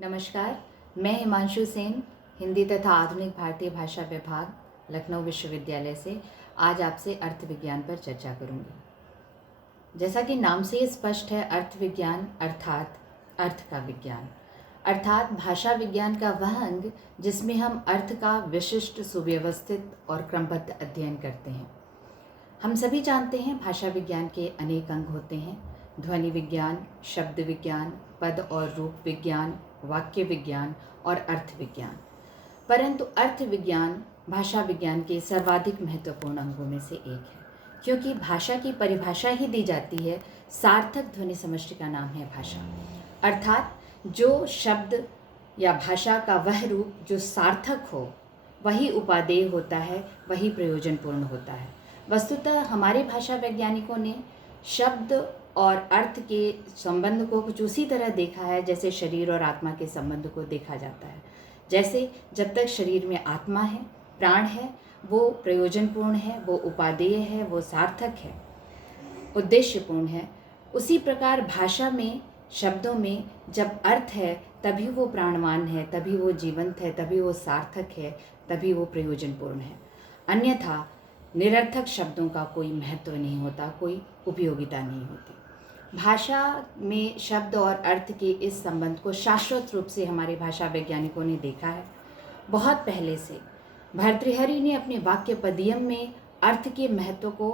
नमस्कार, मैं हिमांशु सेन, हिंदी तथा आधुनिक भारतीय भाषा विभाग, लखनऊ विश्वविद्यालय से आज आपसे अर्थ विज्ञान पर चर्चा करूंगी। जैसा कि नाम से ही स्पष्ट है, अर्थ विज्ञान अर्थात अर्थ का विज्ञान, अर्थात भाषा विज्ञान का वह अंग जिसमें हम अर्थ का विशिष्ट, सुव्यवस्थित और क्रमबद्ध अध्ययन करते हैं। हम सभी जानते हैं भाषा विज्ञान के अनेक अंग होते हैं: ध्वनि विज्ञान, शब्द विज्ञान, पद और रूप विज्ञान, वाक्य विज्ञान और अर्थ विज्ञान। परंतु अर्थ विज्ञान भाषा विज्ञान के सर्वाधिक महत्वपूर्ण अंगों में से एक है, क्योंकि भाषा की परिभाषा ही दी जाती है। सार्थक ध्वनि समष्टि का नाम है भाषा, अर्थात जो शब्द या भाषा का वह रूप जो सार्थक हो वही उपादेय होता है, वही प्रयोजनपूर्ण होता है। वस्तुतः हमारे भाषा वैज्ञानिकों ने शब्द और अर्थ के संबंध को कुछ उसी तरह देखा है जैसे शरीर और आत्मा के संबंध को देखा जाता है। जैसे जब तक शरीर में आत्मा है, प्राण है, वो प्रयोजनपूर्ण है, वो उपादेय है, वो सार्थक है, उद्देश्यपूर्ण है। उसी प्रकार भाषा में, शब्दों में जब अर्थ है तभी वो प्राणवान है, तभी वो जीवंत है, तभी वो सार्थक है, तभी वो प्रयोजनपूर्ण है। अन्यथा निरर्थक शब्दों का कोई महत्व नहीं होता, कोई उपयोगिता नहीं होती। भाषा में शब्द और अर्थ के इस संबंध को शाश्वत रूप से हमारे भाषा वैज्ञानिकों ने देखा है। बहुत पहले से भर्तृहरि ने अपने वाक्य पदियम में अर्थ के महत्व को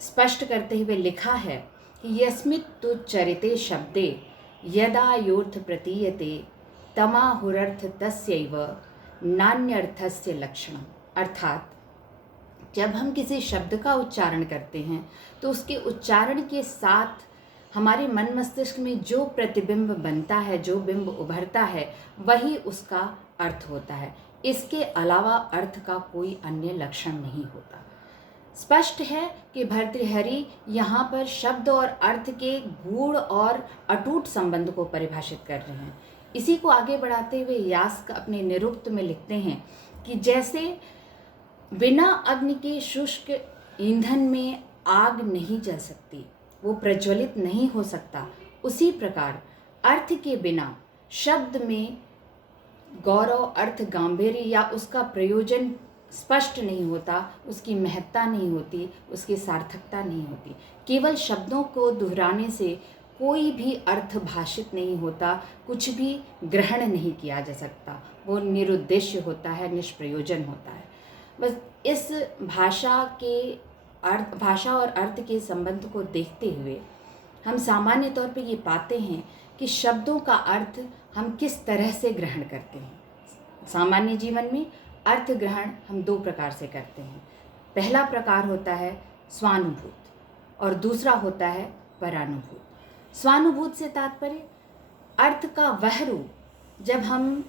स्पष्ट करते हुए लिखा है कि यस्मित् तु चरिते शब्दे यदा योर्थ प्रतीयते तमाहुरर्थ तस्यैव नान्यर्थस्य लक्षणम्। अर्थात जब हम किसी शब्द का उच्चारण करते हैं तो उसके उच्चारण के साथ हमारे मन मस्तिष्क में जो प्रतिबिंब बनता है, जो बिंब उभरता है, वही उसका अर्थ होता है। इसके अलावा अर्थ का कोई अन्य लक्षण नहीं होता। स्पष्ट है कि भर्तृहरि यहाँ पर शब्द और अर्थ के गूढ़ और अटूट संबंध को परिभाषित कर रहे हैं। इसी को आगे बढ़ाते हुए यास्क अपने निरुक्त में लिखते हैं कि जैसे बिना अग्नि के शुष्क ईंधन में आग नहीं जल सकती, वो प्रज्वलित नहीं हो सकता, उसी प्रकार अर्थ के बिना शब्द में गौरव, अर्थ, गांधीर्य या उसका प्रयोजन स्पष्ट नहीं होता, उसकी महत्ता नहीं होती, उसकी सार्थकता नहीं होती। केवल शब्दों को दोहराने से कोई भी अर्थ भाषित नहीं होता, कुछ भी ग्रहण नहीं किया जा सकता, वो निरुद्देश्य होता है, निष्प्रयोजन होता है। बस इस भाषा और अर्थ के संबंध को देखते हुए हम सामान्य तौर पे ये पाते हैं कि शब्दों का अर्थ हम किस तरह से ग्रहण करते हैं। सामान्य जीवन में अर्थ ग्रहण हम दो प्रकार से करते हैं। पहला प्रकार होता है स्वानुभूत और दूसरा होता है परानुभूत। स्वानुभूत से तात्पर्य अर्थ का वह रूप जब हम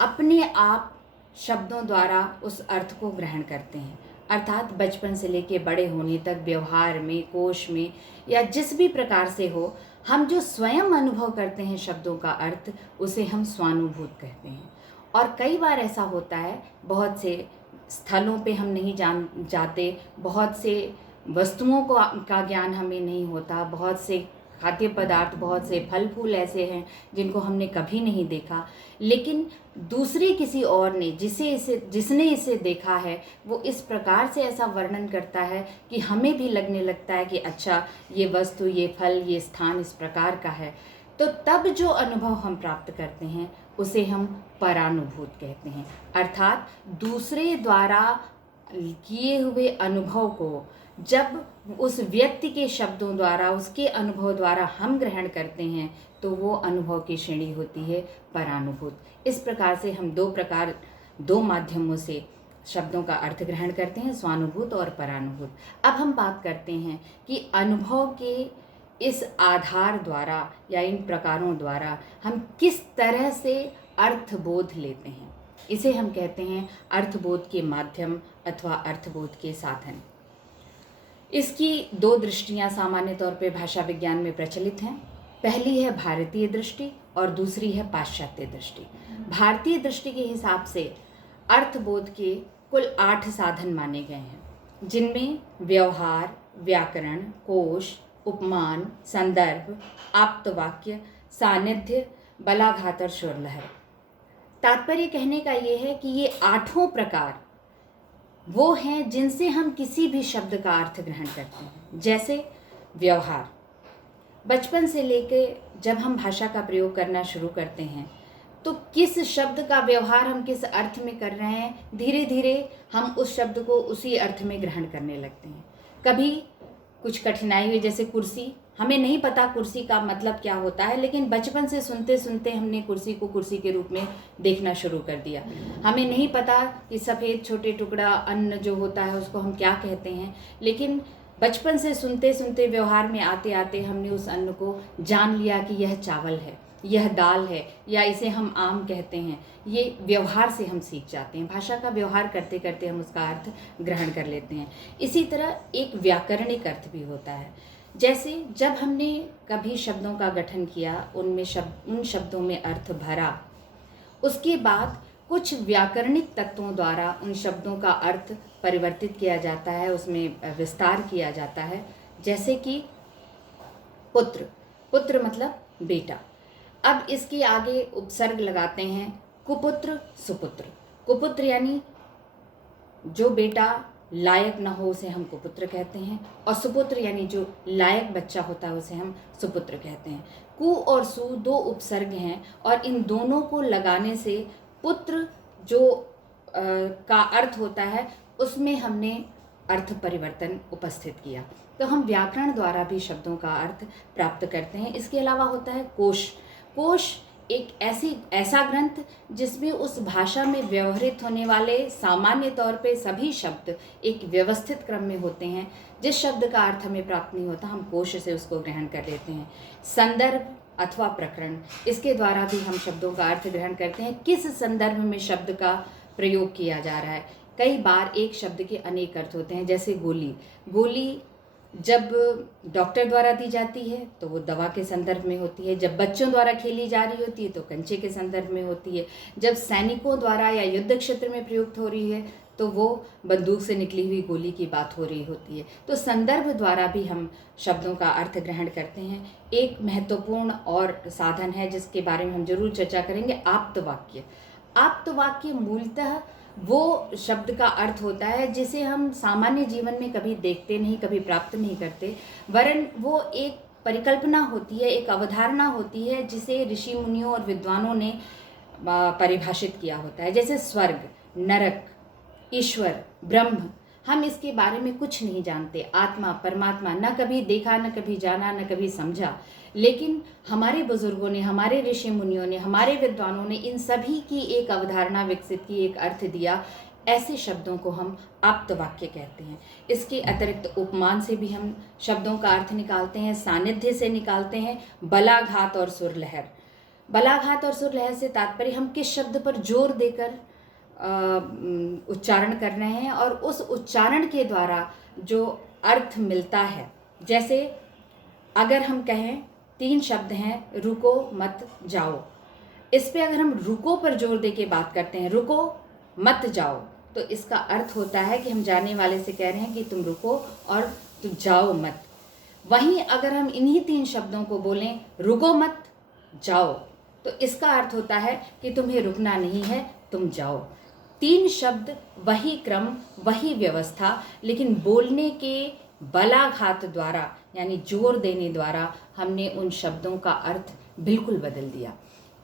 अपने आप शब्दों द्वारा उस अर्थ को ग्रहण करते हैं, अर्थात बचपन से लेके बड़े होने तक व्यवहार में, कोश में या जिस भी प्रकार से हो, हम जो स्वयं अनुभव करते हैं शब्दों का अर्थ, उसे हम स्वानुभूत कहते हैं। और कई बार ऐसा होता है, बहुत से स्थलों पे हम नहीं जाते, बहुत से वस्तुओं का ज्ञान हमें नहीं होता, बहुत से खाद्य पदार्थ, बहुत से फल फूल ऐसे हैं जिनको हमने कभी नहीं देखा, लेकिन दूसरे किसी और ने जिसने इसे देखा है, वो इस प्रकार से ऐसा वर्णन करता है कि हमें भी लगने लगता है कि अच्छा, ये वस्तु, ये फल, ये स्थान इस प्रकार का है। तो तब जो अनुभव हम प्राप्त करते हैं उसे हम परानुभूत कहते हैं, अर्थात दूसरे द्वारा किए हुए अनुभव को जब उस व्यक्ति के शब्दों द्वारा, उसके अनुभव द्वारा हम ग्रहण करते हैं तो वो अनुभव की श्रेणी होती है परानुभूत। इस प्रकार से हम दो माध्यमों से शब्दों का अर्थ ग्रहण करते हैं, स्वानुभूत और परानुभूत। अब हम बात करते हैं कि अनुभव के इस आधार द्वारा या इन प्रकारों द्वारा हम किस तरह से अर्थबोध लेते हैं। इसे हम कहते हैं अर्थबोध के माध्यम अथवा अर्थबोध के साधन। इसकी दो दृष्टियां सामान्य तौर पे भाषा विज्ञान में प्रचलित हैं। पहली है भारतीय दृष्टि और दूसरी है पाश्चात्य दृष्टि। भारतीय दृष्टि के हिसाब से अर्थबोध के कुल 8 साधन माने गए हैं, जिनमें व्यवहार, व्याकरण, कोश, उपमान, संदर्भ, आप्तवाक्य, सानिध्य, बलाघात और शोरलहर। तात्पर्य कहने का ये है कि ये 8 प्रकार वो हैं जिनसे हम किसी भी शब्द का अर्थ ग्रहण करते हैं। जैसे व्यवहार, बचपन से लेके जब हम भाषा का प्रयोग करना शुरू करते हैं तो किस शब्द का व्यवहार हम किस अर्थ में कर रहे हैं, धीरे धीरे हम उस शब्द को उसी अर्थ में ग्रहण करने लगते हैं। कभी कुछ कठिनाई हुई, जैसे कुर्सी, हमें नहीं पता कुर्सी का मतलब क्या होता है, लेकिन बचपन से सुनते सुनते हमने कुर्सी को कुर्सी के रूप में देखना शुरू कर दिया। हमें नहीं पता कि सफ़ेद छोटे टुकड़ा अन्न जो होता है उसको हम क्या कहते हैं, लेकिन बचपन से सुनते सुनते व्यवहार में आते आते हमने उस अन्न को जान लिया कि यह चावल है, यह दाल है, या इसे हम आम कहते हैं। ये व्यवहार से हम सीख जाते हैं, भाषा का व्यवहार करते करते हम उसका अर्थ ग्रहण कर लेते हैं। इसी तरह एक व्याकरणिक अर्थ भी होता है। जैसे जब हमने कभी शब्दों का गठन किया, उन शब्दों में अर्थ भरा, उसके बाद कुछ व्याकरणिक तत्वों द्वारा उन शब्दों का अर्थ परिवर्तित किया जाता है, उसमें विस्तार किया जाता है। जैसे कि पुत्र, पुत्र मतलब बेटा। अब इसके आगे उपसर्ग लगाते हैं कुपुत्र, सुपुत्र। कुपुत्र यानी जो बेटा लायक न हो उसे हम कुपुत्र कहते हैं, और सुपुत्र यानी जो लायक बच्चा होता है उसे हम सुपुत्र कहते हैं। कु और सु 2 उपसर्ग हैं, और इन दोनों को लगाने से पुत्र जो का अर्थ होता है उसमें हमने अर्थ परिवर्तन उपस्थित किया। तो हम व्याकरण द्वारा भी शब्दों का अर्थ प्राप्त करते हैं। इसके अलावा होता है कोश। कोश एक ऐसा ग्रंथ जिसमें उस भाषा में व्यवहृत होने वाले सामान्य तौर पे सभी शब्द एक व्यवस्थित क्रम में होते हैं। जिस शब्द का अर्थ हमें प्राप्त नहीं होता हम कोश से उसको ग्रहण कर लेते हैं। संदर्भ अथवा प्रकरण, इसके द्वारा भी हम शब्दों का अर्थ ग्रहण करते हैं। किस संदर्भ में शब्द का प्रयोग किया जा रहा है। कई बार एक शब्द के अनेक अर्थ होते हैं। जैसे गोली, गोली जब डॉक्टर द्वारा दी जाती है तो वो दवा के संदर्भ में होती है, जब बच्चों द्वारा खेली जा रही होती है तो कंचे के संदर्भ में होती है, जब सैनिकों द्वारा या युद्ध क्षेत्र में प्रयुक्त हो रही है तो वो बंदूक से निकली हुई गोली की बात हो रही होती है। तो संदर्भ द्वारा भी हम शब्दों का अर्थ ग्रहण करते हैं। एक महत्वपूर्ण और साधन है जिसके बारे में हम जरूर चर्चा करेंगे, आप्तवाक्य। आप्तवाक्य मूलतः वो शब्द का अर्थ होता है जिसे हम सामान्य जीवन में कभी देखते नहीं, कभी प्राप्त नहीं करते, वरन वो एक परिकल्पना होती है, एक अवधारणा होती है जिसे ऋषि मुनियों और विद्वानों ने परिभाषित किया होता है। जैसे स्वर्ग, नरक, ईश्वर, ब्रह्म, हम इसके बारे में कुछ नहीं जानते। आत्मा, परमात्मा, न कभी देखा, न कभी जाना, न कभी समझा, लेकिन हमारे बुजुर्गों ने, हमारे ऋषि मुनियों ने, हमारे विद्वानों ने इन सभी की एक अवधारणा विकसित की, एक अर्थ दिया। ऐसे शब्दों को हम आप्तवाक्य कहते हैं। इसके अतिरिक्त उपमान से भी हम शब्दों का अर्थ निकालते हैं, सानिध्य से निकालते हैं। बलाघात और सुरलहर, बलाघात और सुरलहर से तात्पर्य हम किस शब्द पर जोर देकर उच्चारण कर रहे हैं और उस उच्चारण के द्वारा जो अर्थ मिलता है। जैसे अगर हम कहें 3 शब्द हैं, रुको, मत, जाओ, इस पे अगर हम रुको पर जोर दे के बात करते हैं, रुको, मत, जाओ, तो इसका अर्थ होता है कि हम जाने वाले से कह रहे हैं कि तुम रुको और तुम जाओ मत। वहीं अगर हम इन्हीं 3 शब्दों को बोलें, रुको, मत, जाओ, तो इसका अर्थ होता है कि तुम्हें रुकना नहीं है, तुम जाओ। 3 शब्द, वही क्रम, वही व्यवस्था, लेकिन बोलने के बलाघात द्वारा यानी जोर देने द्वारा हमने उन शब्दों का अर्थ बिल्कुल बदल दिया।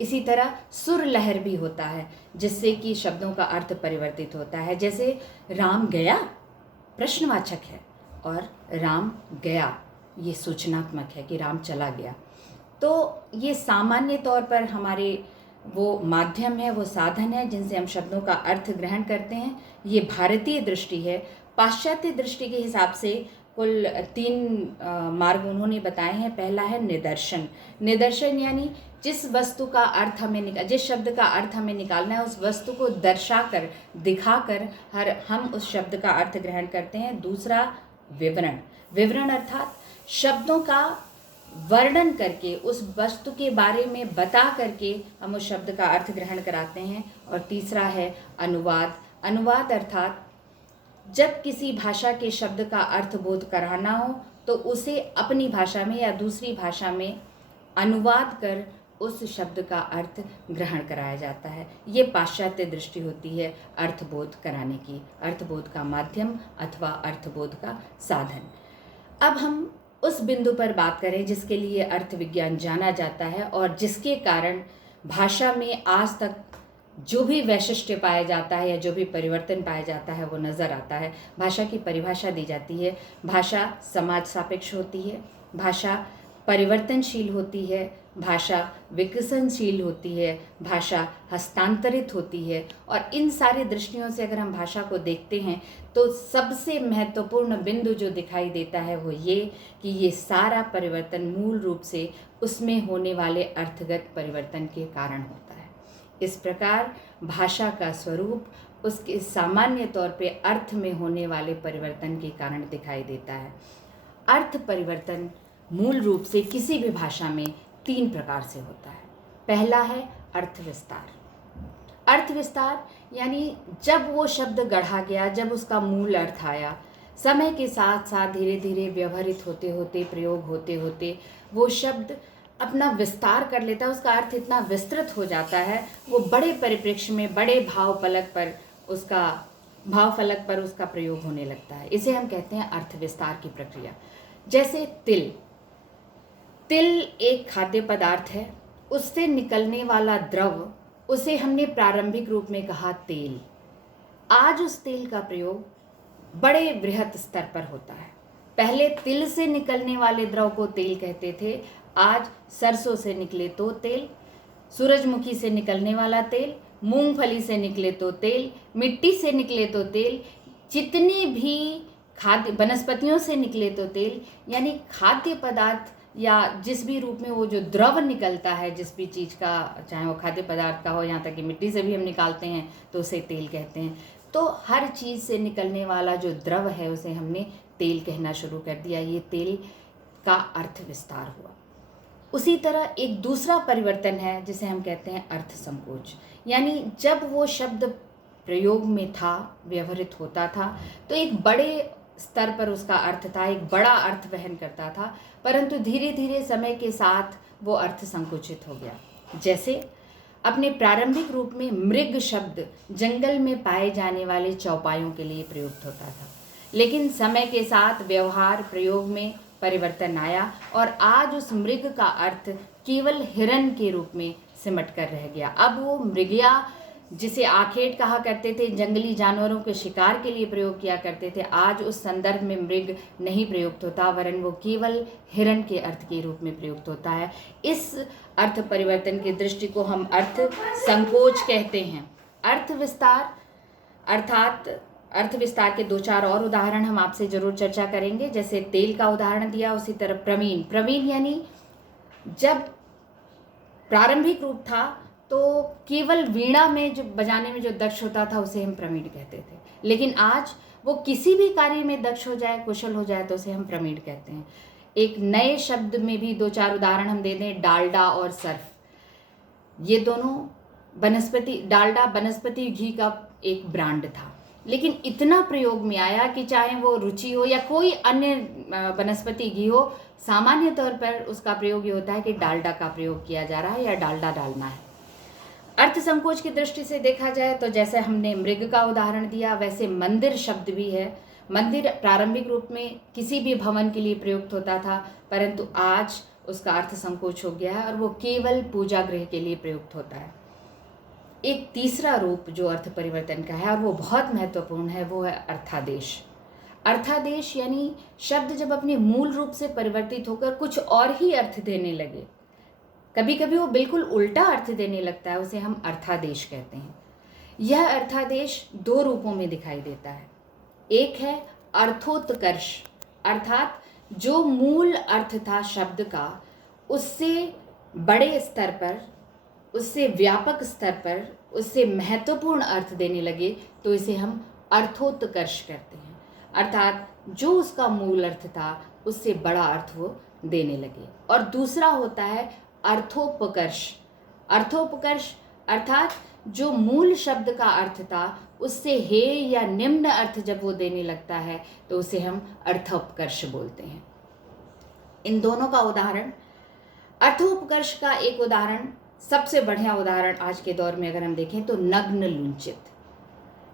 इसी तरह सुर लहर भी होता है जिससे कि शब्दों का अर्थ परिवर्तित होता है। जैसे राम गया प्रश्नवाचक है और राम गया ये सूचनात्मक है कि राम चला गया। तो ये सामान्य तौर पर हमारे वो माध्यम है, वो साधन है जिनसे हम शब्दों का अर्थ ग्रहण करते हैं। ये भारतीय दृष्टि है। पाश्चात्य दृष्टि के हिसाब से कुल 3 मार्ग उन्होंने बताए हैं। पहला है निदर्शन। निदर्शन यानी जिस वस्तु का अर्थ हमें जिस शब्द का अर्थ हमें निकालना है उस वस्तु को दर्शाकर, दिखाकर हम उस शब्द का अर्थ ग्रहण करते हैं। दूसरा विवरण। विवरण अर्थात शब्दों का वर्णन करके, उस वस्तु के बारे में बता करके हम उस शब्द का अर्थ ग्रहण कराते हैं। और तीसरा है अनुवाद। अनुवाद अर्थात जब किसी भाषा के शब्द का अर्थ बोध कराना हो तो उसे अपनी भाषा में या दूसरी भाषा में अनुवाद कर उस शब्द का अर्थ ग्रहण कराया जाता है। ये पाश्चात्य दृष्टि होती है अर्थबोध कराने की, अर्थबोध का माध्यम अथवा अर्थबोध का साधन। अब हम उस बिंदु पर बात करें जिसके लिए अर्थ विज्ञान जाना जाता है और जिसके कारण भाषा में आज तक जो भी वैशिष्ट्य पाया जाता है या जो भी परिवर्तन पाया जाता है वो नज़र आता है। भाषा की परिभाषा दी जाती है, भाषा समाज सापेक्ष होती है, भाषा परिवर्तनशील होती है, भाषा विकसनशील होती है, भाषा हस्तांतरित होती है। और इन सारी दृष्टियों से अगर हम भाषा को देखते हैं तो सबसे महत्वपूर्ण बिंदु जो दिखाई देता है वो ये कि ये सारा परिवर्तन मूल रूप से उसमें होने वाले अर्थगत परिवर्तन के कारण होता है। इस प्रकार भाषा का स्वरूप उसके सामान्य तौर पे अर्थ में होने वाले परिवर्तन के कारण दिखाई देता है। अर्थ परिवर्तन मूल रूप से किसी भी भाषा में 3 प्रकार से होता है। पहला है अर्थ विस्तार। अर्थ विस्तार यानी जब वो शब्द गढ़ा गया, जब उसका मूल अर्थ आया, समय के साथ साथ धीरे धीरे व्यवहारित होते होते, प्रयोग होते होते वो शब्द अपना विस्तार कर लेता है, उसका अर्थ इतना विस्तृत हो जाता है, वो बड़े परिप्रेक्ष्य में, बड़े भाव फलक पर उसका प्रयोग होने लगता है। इसे हम कहते हैं अर्थ विस्तार की प्रक्रिया। जैसे तिल एक खाद्य पदार्थ है, उससे निकलने वाला द्रव, उसे हमने प्रारंभिक रूप में कहा तेल। आज उस तेल का प्रयोग बड़े बृहत स्तर पर होता है। पहले तिल से निकलने वाले द्रव को तेल कहते थे, आज सरसों से निकले तो तेल, सूरजमुखी से निकलने वाला तेल, मूंगफली से निकले तो तेल, मिट्टी से निकले तो तेल, जितनी भी खाद्य वनस्पतियों से निकले तो तेल, यानी खाद्य पदार्थ या जिस भी रूप में वो जो द्रव निकलता है जिस भी चीज़ का, चाहे वो खाद्य पदार्थ का हो, यहाँ तक कि मिट्टी से भी हम निकालते हैं तो उसे तेल कहते हैं। तो हर चीज़ से निकलने वाला जो द्रव है उसे हमने तेल कहना शुरू कर दिया। ये तेल का अर्थ विस्तार हुआ। उसी तरह एक दूसरा परिवर्तन है जिसे हम कहते हैं अर्थ संकोच। यानी जब वो शब्द प्रयोग में था, व्यवहृत होता था, तो एक बड़े स्तर पर उसका अर्थ था, एक बड़ा अर्थ वहन करता था, परंतु धीरे धीरे समय के साथ वो अर्थ संकुचित हो गया। जैसे अपने प्रारंभिक रूप में मृग शब्द जंगल में पाए जाने वाले चौपायों के लिए प्रयुक्त होता था, लेकिन समय के साथ व्यवहार प्रयोग में परिवर्तन आया और आज उस मृग का अर्थ केवल हिरन के रूप में सिमट कर रह गया। अब वो मृगया, जिसे आखेट कहा करते थे, जंगली जानवरों के शिकार के लिए प्रयोग किया करते थे, आज उस संदर्भ में मृग नहीं प्रयुक्त होता, वरन वो केवल हिरन के अर्थ के रूप में प्रयुक्त होता है। इस अर्थ परिवर्तन की दृष्टि को हम अर्थ संकोच कहते हैं। अर्थ विस्तार अर्थात अर्थ विस्तार के 2-4 और उदाहरण हम आपसे जरूर चर्चा करेंगे। जैसे तेल का उदाहरण दिया, उसी तरह प्रवीण यानी जब प्रारंभिक रूप था तो केवल वीणा में जो बजाने में जो दक्ष होता था उसे हम प्रवीण कहते थे, लेकिन आज वो किसी भी कार्य में दक्ष हो जाए, कुशल हो जाए तो उसे हम प्रवीण कहते हैं। एक नए शब्द में भी 2-4 उदाहरण हम दे दें, डालडा और सर्फ। ये दोनों डालडा वनस्पति घी का एक ब्रांड था, लेकिन इतना प्रयोग में आया कि चाहे वो रुचि हो या कोई अन्य वनस्पति घी हो, सामान्य तौर पर उसका प्रयोग ये होता है कि डालडा का प्रयोग किया जा रहा है या डालडा डालना है। अर्थ संकोच की दृष्टि से देखा जाए तो जैसे हमने मृग का उदाहरण दिया, वैसे मंदिर शब्द भी है। मंदिर प्रारंभिक रूप में किसी भी भवन के लिए प्रयुक्त होता था, परंतु आज उसका अर्थ संकोच हो गया है और वो केवल पूजा गृह के लिए प्रयुक्त होता है। एक तीसरा रूप जो अर्थ परिवर्तन का है और वो बहुत महत्वपूर्ण है, वो है अर्थादेश। अर्थादेश यानी शब्द जब अपने मूल रूप से परिवर्तित होकर कुछ और ही अर्थ देने लगे, कभी कभी वो बिल्कुल उल्टा अर्थ देने लगता है, उसे हम अर्थादेश कहते हैं। यह अर्थादेश 2 रूपों में दिखाई देता है। एक है अर्थोत्कर्ष, अर्थात जो मूल अर्थ था शब्द का, उससे बड़े स्तर पर, उससे व्यापक स्तर पर, उससे महत्वपूर्ण अर्थ देने लगे तो इसे हम अर्थोत्कर्ष कहते हैं। अर्थात जो उसका मूल अर्थ था उससे बड़ा अर्थ वो देने लगे। और दूसरा होता है अर्थोपकर्ष। अर्थोपकर्ष अर्थात जो मूल शब्द का अर्थ था उससे हे या निम्न अर्थ जब वो देने लगता है तो उसे हम अर्थोपकर्ष बोलते हैं। इन दोनों का उदाहरण अर्थोपकर्ष का एक उदाहरण, सबसे बढ़िया उदाहरण आज के दौर में अगर हम देखें तो नग्न लुंचित।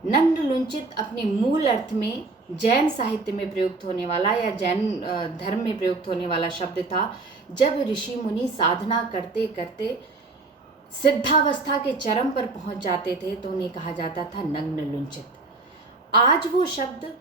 नग्न लुंचित अपने मूल अर्थ में जैन साहित्य में प्रयुक्त होने वाला या जैन धर्म में प्रयुक्त होने वाला शब्द था। जब ऋषि मुनि साधना करते करते सिद्धावस्था के चरम पर पहुंच जाते थे तो उन्हें कहा जाता था नग्न लुंचित। आज वो शब्द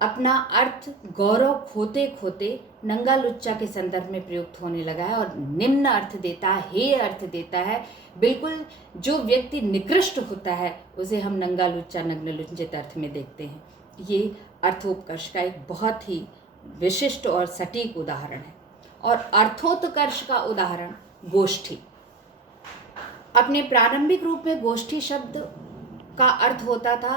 अपना अर्थ गौरव खोते खोते नंगा लुच्चा के संदर्भ में प्रयुक्त होने लगा है और निम्न अर्थ देता है, हे अर्थ देता है। बिल्कुल जो व्यक्ति निकृष्ट होता है उसे हम नंगा लुच्चा, नग्न लुंचित अर्थ में देखते हैं। ये अर्थोपकर्ष का एक बहुत ही विशिष्ट और सटीक उदाहरण है। और अर्थोत्कर्ष का उदाहरण गोष्ठी। अपने प्रारंभिक रूप में गोष्ठी शब्द का अर्थ होता था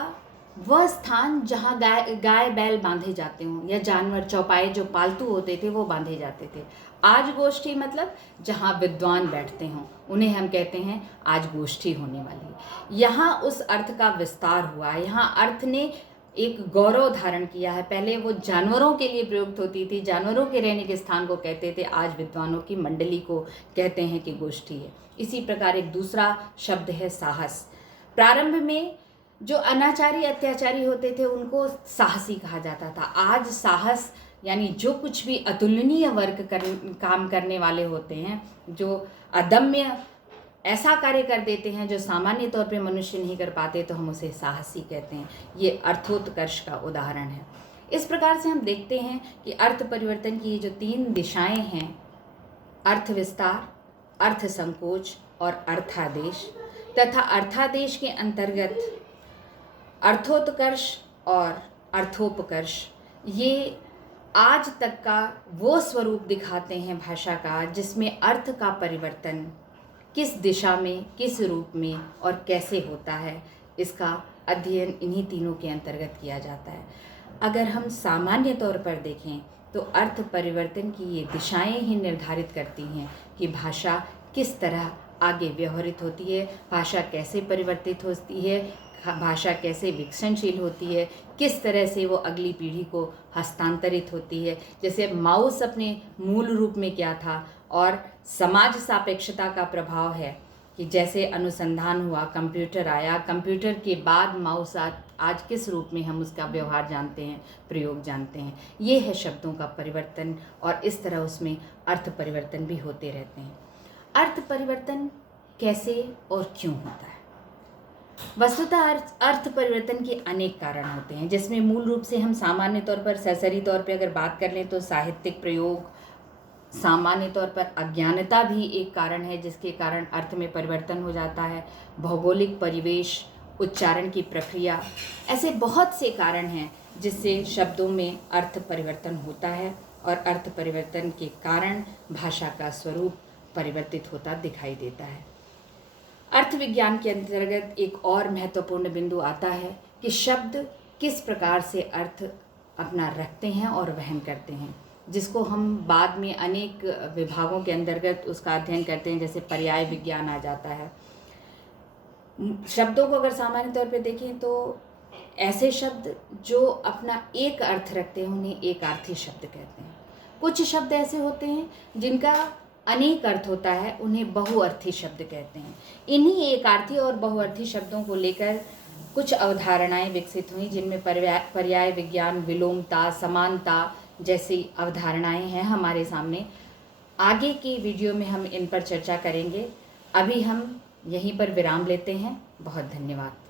वह स्थान जहाँ गाय बैल बांधे जाते हों या जानवर चौपाए जो पालतू होते थे वो बांधे जाते थे। आज गोष्ठी मतलब जहाँ विद्वान बैठते हों, उन्हें हम कहते हैं आज गोष्ठी होने वाली है। यहाँ उस अर्थ का विस्तार हुआ है, यहाँ अर्थ ने एक गौरव धारण किया है। पहले वो जानवरों के लिए प्रयुक्त होती थी, जानवरों के रहने के स्थान को कहते थे, आज विद्वानों की मंडली को कहते हैं कि गोष्ठी है। इसी प्रकार एक दूसरा शब्द है साहस। प्रारंभ में जो अनाचारी अत्याचारी होते थे उनको साहसी कहा जाता था। आज साहस यानी जो कुछ भी अतुलनीय काम करने वाले होते हैं, जो अदम्य ऐसा कार्य कर देते हैं जो सामान्य तौर पे मनुष्य नहीं कर पाते, तो हम उसे साहसी कहते हैं। ये अर्थोत्कर्ष का उदाहरण है। इस प्रकार से हम देखते हैं कि अर्थ परिवर्तन की जो 3 दिशाएं हैं, अर्थ विस्तार, अर्थ संकोच और अर्थादेश, तथा अर्थादेश के अंतर्गत अर्थोत्कर्ष और अर्थोपकर्ष, ये आज तक का वो स्वरूप दिखाते हैं भाषा का जिसमें अर्थ का परिवर्तन किस दिशा में, किस रूप में और कैसे होता है, इसका अध्ययन इन्हीं तीनों के अंतर्गत किया जाता है। अगर हम सामान्य तौर पर देखें तो अर्थ परिवर्तन की ये दिशाएं ही निर्धारित करती हैं कि भाषा किस तरह आगे व्यवहारित होती है, भाषा कैसे परिवर्तित होती है, भाषा कैसे विकसनशील होती है, किस तरह से वो अगली पीढ़ी को हस्तांतरित होती है। जैसे माउस अपने मूल रूप में क्या था और समाज सापेक्षता का प्रभाव है कि जैसे अनुसंधान हुआ, कंप्यूटर आया, कंप्यूटर के बाद माउस आज किस रूप में हम उसका व्यवहार जानते हैं, प्रयोग जानते हैं। ये है शब्दों का परिवर्तन और इस तरह उसमें अर्थ परिवर्तन भी होते रहते हैं। अर्थ परिवर्तन कैसे और क्यों होता है? वस्तुतः अर्थ परिवर्तन के अनेक कारण होते हैं, जिसमें मूल रूप से हम सामान्य तौर पर सरसरी तौर पर अगर बात कर लें तो साहित्यिक प्रयोग, सामान्य तौर पर अज्ञानता भी एक कारण है जिसके कारण अर्थ में परिवर्तन हो जाता है, भौगोलिक परिवेश, उच्चारण की प्रक्रिया, ऐसे बहुत से कारण हैं जिससे शब्दों में अर्थ परिवर्तन होता है और अर्थ परिवर्तन के कारण भाषा का स्वरूप परिवर्तित होता दिखाई देता है। अर्थ विज्ञान के अंतर्गत एक और महत्वपूर्ण बिंदु आता है कि शब्द किस प्रकार से अर्थ अपना रखते हैं और वहन करते हैं, जिसको हम बाद में अनेक विभागों के अंतर्गत उसका अध्ययन करते हैं, जैसे पर्याय विज्ञान आ जाता है। शब्दों को अगर सामान्य तौर पे देखें तो ऐसे शब्द जो अपना एक अर्थ रखते हैं उन्हें एकार्थी शब्द कहते हैं। कुछ शब्द ऐसे होते हैं जिनका अनेक अर्थ होता है, उन्हें बहुअर्थी शब्द कहते हैं। इन्हीं एकार्थी और बहुअर्थी शब्दों को लेकर कुछ अवधारणाएं विकसित हुई जिनमें पर्याय विज्ञान, विलोमता, समानता जैसी अवधारणाएं हैं हमारे सामने। आगे के वीडियो में हम इन पर चर्चा करेंगे। अभी हम यहीं पर विराम लेते हैं। बहुत धन्यवाद।